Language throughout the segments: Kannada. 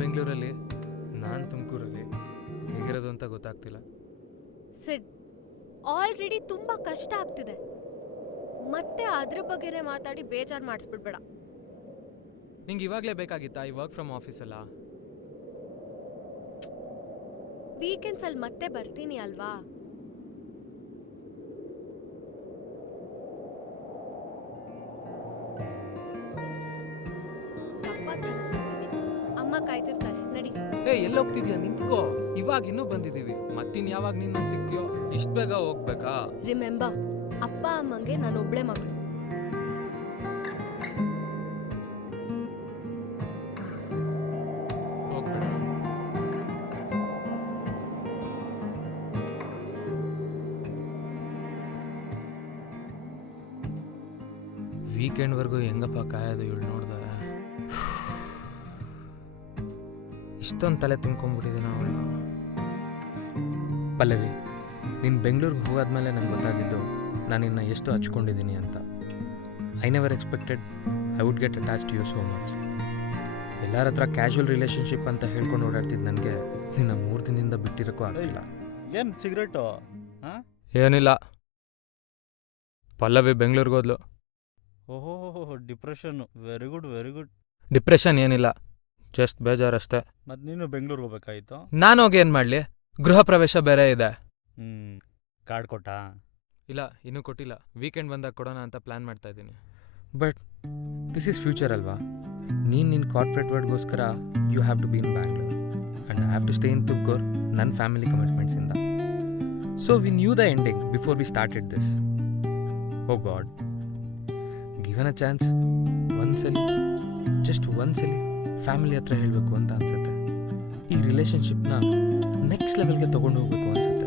ಬೆಂಗಳೂರಲ್ಲಿ, ನಾನು ತುಮಕೂರಲ್ಲಿ. ಹೇಗಿರೋದು ಅಂತ ಗೊತ್ತಾಗ್ತಿಲ್ಲ. ಸಿಡ್, ಆಲ್ರೆಡಿ ತುಂಬಾ ಕಷ್ಟ ಆಗ್ತಿದೆ. ಮತ್ತೆ ಅದ್ರ ಬಗ್ಗೆನೇ ಮಾತಾಡಿ ಬೇಜಾರು ಮಾಡಿಸ್ಬಿಡ್ಬೇಡ. ನಿಂಗೆ ಇವಾಗಲೇ ಬೇಕಾಗಿತ್ತಾ ಈ ವರ್ಕ್ ಫ್ರಮ್ ಆಫೀಸಲ್ಲ? ವೀಕೆಂಡ್ಸ್ ಅಲ್ಲಿ ಮತ್ತೆ ಬರ್ತೀನಿ ಅಲ್ವಾ? ಚಪಾತಿ ತಂದಿದ್ದೀನಿ. ಅಮ್ಮ ಕಾಯ್ತಿರ್ತಾರೆ, ನಡಿ. ಎಲ್ಲಿ ಹೋಗ್ತಿದ್ಯಾ? ನಿಂತ್ಕೋ. ಇವಾಗ ಇನ್ನೂ ಬಂದಿದ್ದೀವಿ. ಮತ್ತಿನ್ ಯಾವಾಗ ನಿನ್ನ ಸಿಗ್ತೀಯೋ? ಇಷ್ಟು ಬೇಗ ಹೋಗ್ಬೇಕಾ? ರಿಮೆಂಬರ್, ಅಪ್ಪ ಅಮ್ಮಂಗೆ ನಾನು ಒಬ್ಳೆ ಮಗಳು. ಹೋಗ್ಬೇಡ. ವೀಕೆಂಡ್ವರೆಗೂ ಹೆಂಗಪ್ಪ ಕಾಯೋದು ಇವಳು ನೋಡ್ದೆ. ಇಷ್ಟೊಂದು ತಲೆ ತುಂಬ್ಕೊಂಡ್ಬಿಟ್ಟಿದ್ದೀನಿ ಅವಳನ್ನ. ಪಲ್ಲವಿ, ನೀನು ಬೆಂಗಳೂರಿಗೆ ಹೋಗಾದ್ಮೇಲೆ ನಂಗೆ ಗೊತ್ತಾಗಿದ್ದು ನಾನು ನಿನ್ನ ಎಷ್ಟು ಹಚ್ಕೊಂಡಿದ್ದೀನಿ ಅಂತ. I never expected I would get attach to you so much. ಎಲ್ಲರ ಹತ್ರ ಕ್ಯಾಶುವಲ್ ರಿಲೇಷನ್ಶಿಪ್ ಅಂತ ಹೇಳ್ಕೊಂಡು ಓಡಾಡ್ತಿದ್ದು ನನಗೆ ನಿನ್ನ 3 ದಿನದಿಂದ ಬಿಟ್ಟಿರೋಕ್ಕೂ ಆಗ್ತಿಲ್ಲ. ಏನು ಸಿಗರೇಟು? ಹಾಂ, ಏನಿಲ್ಲ, ಪಲ್ಲವಿ ಬೆಂಗಳೂರಿಗೆ ಹೋದ್ಲು. ಓಹೋ, depression. Very good, very good. Depression ಏನಿಲ್ಲ, ಜಸ್ಟ್ ಬೇಜಾರಷ್ಟೇ. ಮತ್ತು ನೀನು ಬೆಂಗಳೂರಿಗೆ ಹೋಗ್ಬೇಕಾಯಿತು? ನಾನು ಹೋಗಿ ಏನು ಮಾಡಲಿ? ಗೃಹ ಪ್ರವೇಶ ಬೇರೆ ಇದೆ. ಕಾರ್ಡ್ ಕೊಟ್ಟಾ? ಇಲ್ಲ, ಇನ್ನೂ ಕೊಟ್ಟಿಲ್ಲ. ವೀಕೆಂಡ್ ಬಂದಾಗ ಕೊಡೋಣ ಅಂತ ಪ್ಲ್ಯಾನ್ ಮಾಡ್ತಾ ಇದ್ದೀನಿ. ಬಟ್ ದಿಸ್ ಈಸ್ ಫ್ಯೂಚರ್ ಅಲ್ವಾ? ನೀನು ನಿನ್ನ ಕಾರ್ಪೊರೇಟ್ ವರ್ಡ್ಗೋಸ್ಕರ you have to be in Bangalore and I have to stay in Tumkur ನನ್ನ ಫ್ಯಾಮಿಲಿ ಕಮಿಟ್ಮೆಂಟ್ಸಿಂದ. So we knew the ending before we started this. Oh God, given a chance. ಒಂದ್ಸಲಿ, ಜಸ್ಟ್ ಒಂದ್ಸಲಿ ಫ್ಯಾಮಿಲಿ ಹತ್ರ ಹೇಳಬೇಕು ಅಂತ ಅನ್ಸುತ್ತೆ. ಈ ರಿಲೇಷನ್ಶಿಪ್ನ ನೆಕ್ಸ್ಟ್ ಲೆವೆಲ್ಗೆ ತೊಗೊಂಡು ಹೋಗ್ಬೇಕು ಅನ್ಸುತ್ತೆ.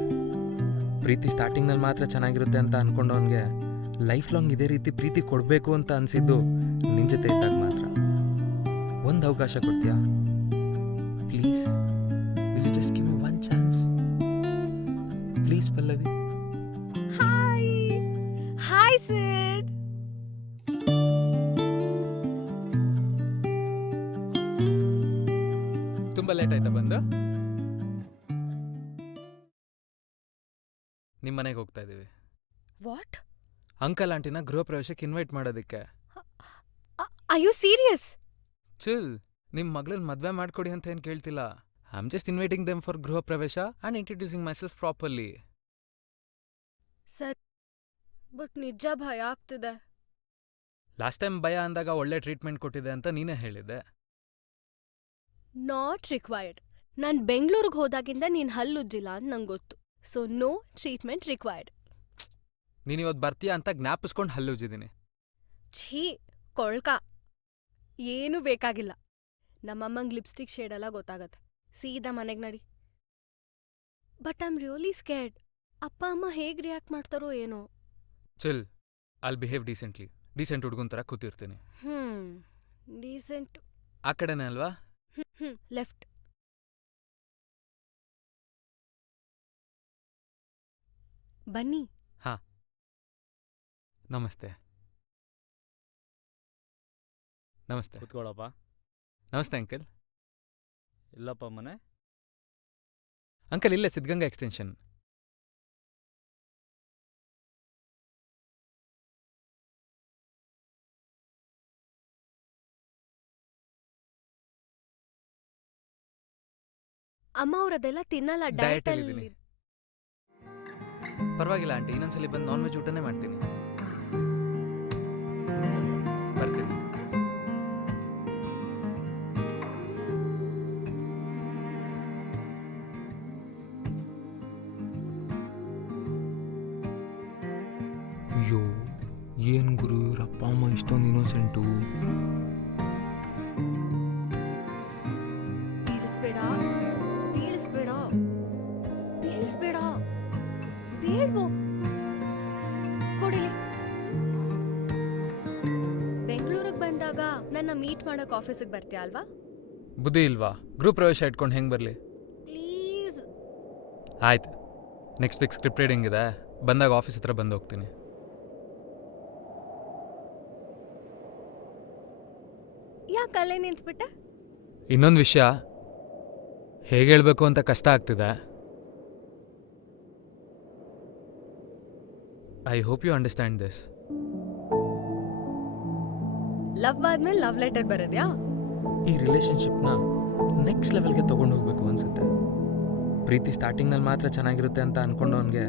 ಪ್ರೀತಿ ಸ್ಟಾರ್ಟಿಂಗ್ನಲ್ಲಿ ಮಾತ್ರ ಚೆನ್ನಾಗಿರುತ್ತೆ ಅಂತ ಅಂದ್ಕೊಂಡವನಿಗೆ ಲೈಫ್ ಲಾಂಗ್ ಇದೇ ರೀತಿ ಪ್ರೀತಿ ಕೊಡಬೇಕು ಅಂತ ಅನಿಸಿದ್ದು ನಿನ್ನ ಜೊತೆ ಇದ್ದಾಗ ಮಾತ್ರ. ಒಂದು ಅವಕಾಶ ಕೊಡ್ತೀಯಾ please? Will you just give me one chance please Pallavi? Hi hi Sid. ತುಂಬ ಲೇಟ್ ಆಯ್ತಾ ಬಂದು? ನಿಮ್ಮ ಮನೆಗೆ ಹೋಗ್ತಾ ಇದ್ದೀವಿ. ವಾಟ್? ಅಂಕಲ್ ಆಂಟಿನ ಗೃಹ ಪ್ರವೇಶಕ್ಕೆ ಇನ್ವೈಟ್ ಮಾಡೋದಕ್ಕೆ. Are you serious? ಚಿಲ್, ನಿಮ್ಮ ಮಗಳನ್ನ ಮದುವೆ ಮಾಡ್ಕೊಡಿ ಅಂತ ಏನು ಕೇಳ್ತಿಲ್ಲ. I am just inviting them for Griha Pravesh and introducing myself properly. Sir, but ನಿಜ ಭಯ ಆಗ್ತಿದೆ. ಲಾಸ್ಟ್ ಟೈಮ್ ಭಯ ಅಂದಾಗ ಒಳ್ಳೆ ಟ್ರೀಟ್ಮೆಂಟ್ ಕೊಟ್ಟಿದೆ ಅಂತ ನೀನೇ ಹೇಳಿದ್ದೆ. Not required. ನಾನು ಬೆಂಗಳೂರಿಗೆ ಹೋದಾಗಿಂದ ನೀನು ಹಲ್ಲುಜ್ಜಿಲ್ಲ ಅಂತ ನಂಗೆ ಗೊತ್ತು. So no treatment required. ನೀನಿವತ್ತು ಬರ್ತೀಯಾ ಅಂತ ಜ್ಞಾಪಿಸ್ಕೊಂಡು ಹಲ್ಲುಜ್ಜಿದ್ದೀನಿ. ಛೀ, ಕೊಳ್ಕ. ಏನೂ ಬೇಕಾಗಿಲ್ಲ. ನಮ್ಮಮ್ಮಂಗೆ ಲಿಪ್ಸ್ಟಿಕ್ ಶೇಡೆಲ್ಲ ಗೊತ್ತಾಗತ್ತೆ. ಸೀದಾ ಮನೆಗೆ ನಡಿ. But I am really scared. ಅಪ್ಪ ಅಮ್ಮ ಹೇಗೆ ರಿಯಾಕ್ಟ್ ಮಾಡ್ತಾರೋ ಏನೋ. Chill, I'll behave ಡೀಸೆಂಟ್ಲಿ. ಡೀಸೆಂಟ್ ಹುಡುಗನ ಥರ ಕೂತಿರ್ತೀನಿ. ಡೀಸೆಂಟ್. ಆ ಕಡೆನೇ ಅಲ್ವಾ? ಲೆಫ್ಟ್. ಬನ್ನಿ. ಹಾಂ, ನಮಸ್ತೆ. ನಮಸ್ತೆ. ಕೂತ್ಕೊಳ್ಳಪ್ಪ. ನಮಸ್ತೆ ಅಂಕಲ್. ಇಲ್ಲಪ್ಪ ಮನೆ. ಅಂಕಲ್ ಇಲ್ಲೇ ಸಿದ್ಧಗಂಗಾ ಎಕ್ಸ್ಟೆನ್ಷನ್. ಅಮ್ಮ ಅವ್ರದೆಲ್ಲ ತಿನ್ನಲ್ಲ, ಡಯಟ್ ಡಯಟ್ ಅಲ್ಲಿದ್ದೀನಿ. ಪರವಾಗಿಲ್ಲ ಆಂಟಿ, ಇನ್ನೊಂದ್ಸಲಿ ಬಂದು ನಾನ್ ವೆಜ್ ಊಟನೇ ಮಾಡ್ತೀನಿ. ಬರ್ತೀನಿ. ಅಯ್ಯೋ, ಏನು ಗುರು ಇವರಪ್ಪ ಅಮ್ಮ ಇಷ್ಟೊಂದು ಇನ್ನೋಸೆಂಟು. ಬೀಳಿಸ್ಬೇಡ, ಬೀಳಿಸ್ಬೇಡ, ಬೀಳಿಸ್ಬೇಡ. ಬೇಡ್ವೋ? ಕೊಡಿಲಿ. ಬೆಂಗಳೂರಿಗೆ ಬಂದಾಗ ನನ್ನ ಮೀಟ್ ಮಾಡಕ್ ಆಫೀಸಿಗೆ ಬರ್ತೀಯ ಅಲ್ವಾ? ಬುದ್ಧಿ ಇಲ್ವಾ? ಗ್ರೂಪ್ ಪ್ರವೇಶ ಇಟ್ಕೊಂಡು ಹೆಂಗೆ ಬರಲಿ? ಪ್ಲೀಸ್. ಆಯ್ತು, ನೆಕ್ಸ್ಟ್ ವೀಕ್ ಸ್ಕ್ರಿಪ್ಟ್ ರೀಡಿಂಗ್ ಇದೆ. ಬಂದಾಗ ಆಫೀಸ್ ಹತ್ರ ಬಂದು ಹೋಗ್ತೀನಿ. ಯಾಕೆ ಅಲ್ಲೇ ನಿಂತ್ಬಿಟ್ಟೆ? ಇನ್ನೊಂದು ವಿಷಯ, ಹೇಗೆ ಹೇಳಬೇಕು ಅಂತ ಕಷ್ಟ ಆಗ್ತಿದೆ. I hope you understand this. Love ಆದ್ಮೇಲೆ ಲವ್ ಲೆಟರ್ ಬರೋದ್ಯಾ? ಈ ರಿಲೇಷನ್ಶಿಪ್ನ ನೆಕ್ಸ್ಟ್ ಲೆವೆಲ್ಗೆ ತೊಗೊಂಡು ಹೋಗ್ಬೇಕು ಅನ್ಸುತ್ತೆ. ಪ್ರೀತಿ ಸ್ಟಾರ್ಟಿಂಗ್ನಲ್ಲಿ ಮಾತ್ರ ಚೆನ್ನಾಗಿರುತ್ತೆ ಅಂತ ಅನ್ಕೊಂಡವನಿಗೆ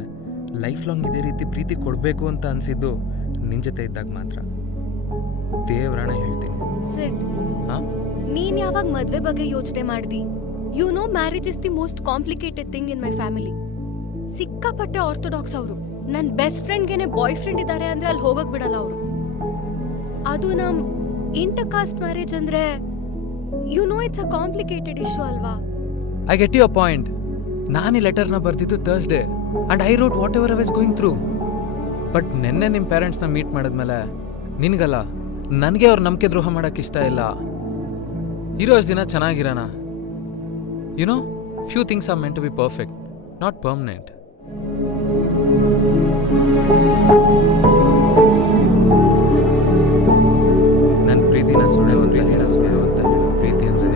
ಲೈಫ್ ಲಾಂಗ್ ಇದೇ ರೀತಿ ಪ್ರೀತಿ ಕೊಡಬೇಕು ಅಂತ ಅನಿಸಿದ್ದು ನಿನ್ನ ಜೊತೆ ಇದ್ದಾಗ ಮಾತ್ರ. ದೇವ್ರಾಣ ಹೇಳ್ತೀನಿ. ಸಿಡ್, ಹಾಂ, ನೀನ್ ಯಾವಾಗ ಮದ್ವೆ ಬಗ್ಗೆ ಯೋಚನೆ ಮಾಡ್ದಿ? You know marriage is the most complicated thing in my family. ಸಿಕ್ಕಾಪಟ್ಟೆ ಆರ್ಥೋಡಾಕ್ಸ್ ಅವರು. ನನ್ನ ಬೆಸ್ಟ್ ಫ್ರೆಂಡ್ಗೆನೆ ಬಾಯ್ ಫ್ರೆಂಡ್ ಇದ್ದಾರೆ ಅಂದ್ರೆ ಅಲ್ಲಿ ಹೋಗಕ್ ಬಿಡಲ್ಲ ಅವರು. ಅದು ನಮ್ ಇಂಟರ್ ಕಾಸ್ಟ್ ಮ್ಯಾರೇಜ್ ಅಂದ್ರೆ you know it's a complicated issue ಅಲ್ವಾ? I get your point. ನಾನು ಈ ಲೆಟರ್ನ ಬರ್ದಿದ್ದು Thursday and I wrote whatever I was going through. But ನಿನ್ನೆ ನಿಮ್ಮ ಪೇರೆಂಟ್ಸ್ನ ಮೀಟ್ ಮಾಡಿದ್ಮೇಲೆ ನಿನಗಲ್ಲ, ನನಗೆ ಅವ್ರ ನಂಬಿಕೆ ದ್ರೋಹ ಮಾಡೋಕ್ಕೆ ಇಷ್ಟ ಇಲ್ಲ. ಇರೋಷ್ಟು ದಿನ ಚೆನ್ನಾಗಿರೋಣ. You know, few things are meant to be perfect, not permanent. ನನ್ನ ಪ್ರೀತಿನ ಸುಳ್ಳು ಅಂತ ಹೇಳು. ಪ್ರೀತಿ ಅಂದ್ರೆ